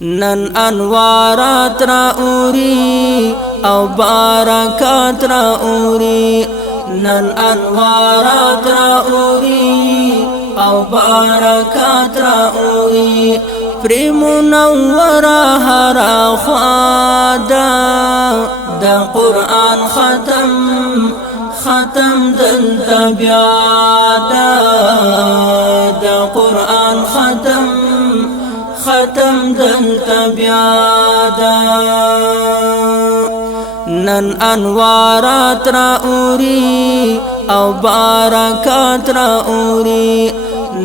نن انوارات را اوری او برکات را اوری نن انوارات را اوری او برکات را اوری پر منورا هر خوادا دا قرآن ختم دلتا بیادا دا قرآن ختم دلتا بیادا نن انوارات را اوری او برکات را اوری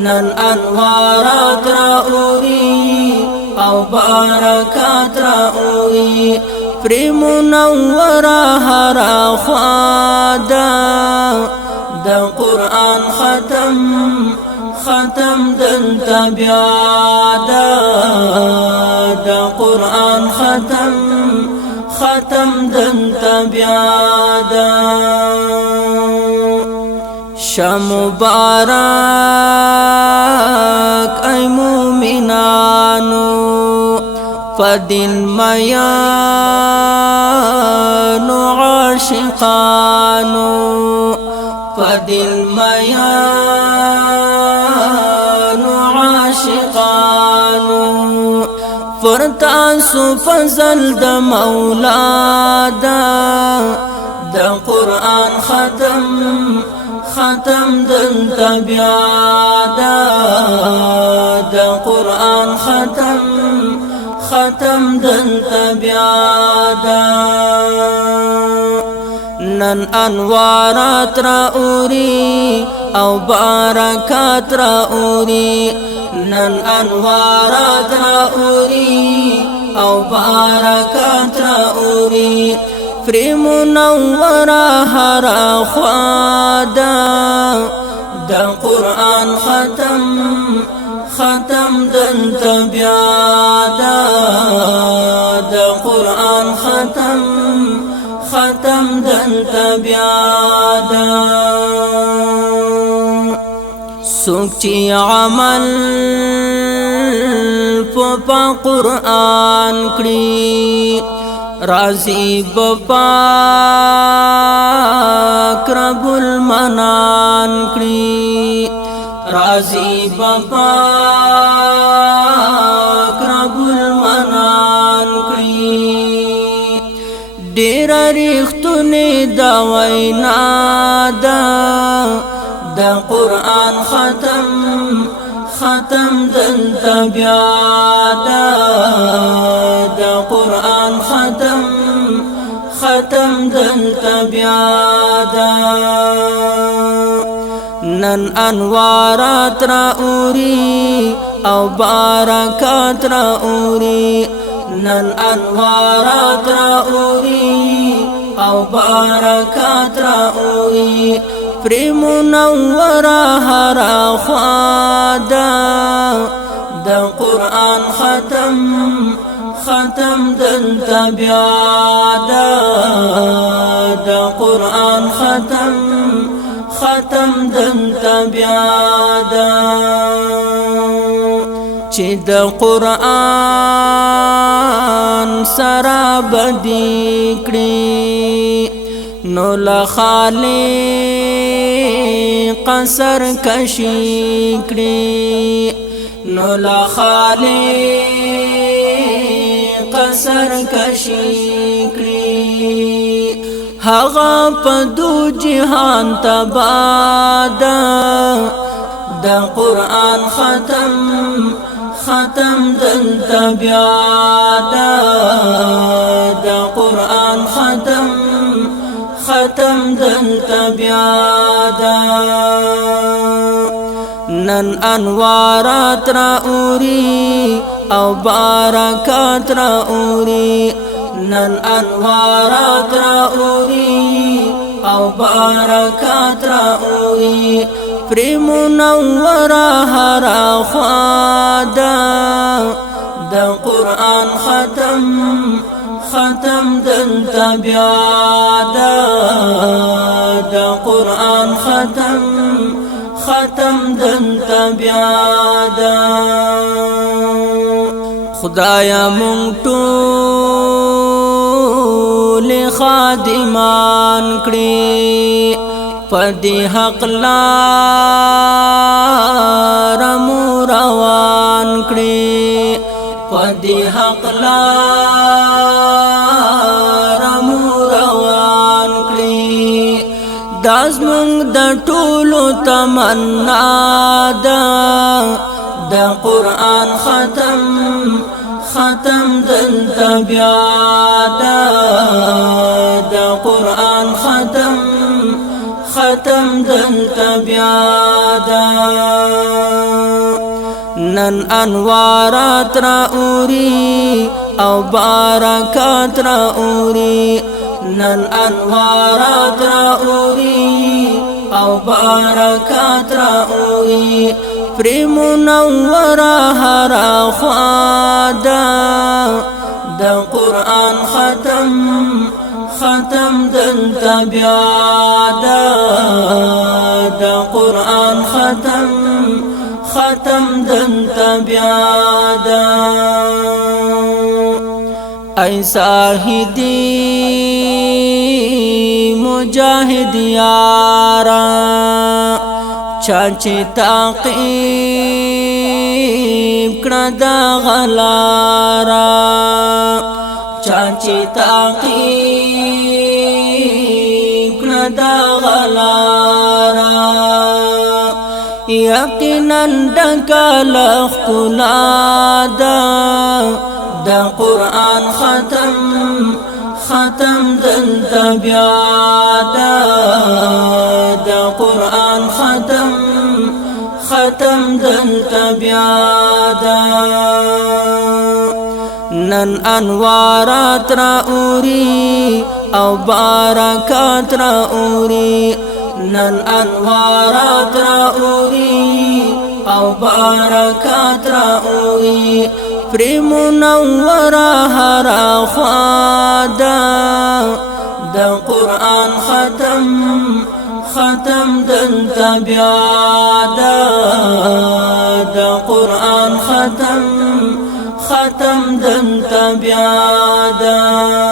نن انوارات را اوری او برکات را اوری پر منورا هر خوادا دا قرآن ختم دلتا بیادا دا قرآن ختم دلتا بیادا شمبارک ای مومنانو فدل میانو عاشقانو فدل میانو عاشقانو فرتاسو فضل د مولا دا قرآن ختم دلتا بیادا دا قرآن ختم دلتا بیادا نن انوارات را اوری او برکات را اوری نن انوارات را اوری او برکات را اوری پر منورا هر خوادا دا قرآن ختم دلتا بیادا دا قرآن ختم دلتا بیادا سوک چی عمل پا قرآن کری رازی بپاک رب المنان کری رازی بپاک رب المنان کری دیر ریختونی دا وینا دا قرآن ختم دلتا بیادا دا قرآن ختم دلتا بیادا نن انوارات را اوری او برکات را اوری نن انوارات را اوری او برکات را اوری پر منورا هر خوادا دا قرآن ختم دلتا بیادا دا قرآن ختم دلتا بیادا چی دا قرآن سرا بدی کری نو لخالق سر کشی کری نو لخالق سر کشی کری هغا پا دو جہان تبادا دا قرآن ختم دلتا بیادا دا قرآن ختم دلتا بیادا نن انوارات را اوری او برکات را اوری نن انوارات را اوری او برکات را اوری پر منورا هر خوادا دا قرآن ختم دلتا بیادا دا قرآن ختم دلتا بیادا خدایا مونږ ټول خادمان کړي پدې حق لار مو روان کړي پدې حق لار مو روان کړي دا زمونږ د ټولو تمنا ده د قرآن ختم دلته بیا ده د قرآن ختم دلته بیا ده نن انوارات را اوري او برکات را اوري نن انوارات را اوري او برکات را اوري پر منوره هر خواده د قرآن ختم دلته بیا ده د قرآن ختم دلته بیا ده ای زاهدی مجاهد یارا چاچی تعقیب کړه دا غلارا چاچی تعقیب کړه دا غلارا یقینا دکل خلا د قرآن ختم دلته بیا ده د قرآن ختم دلته بیا ده نن انوارات را اوري او برکات را اوري نن انوارات را اوري او برکات را اوري پر منوره هر خواده د قرآن ختم دلته بیا ده د قرآن ختم دلته بیا ده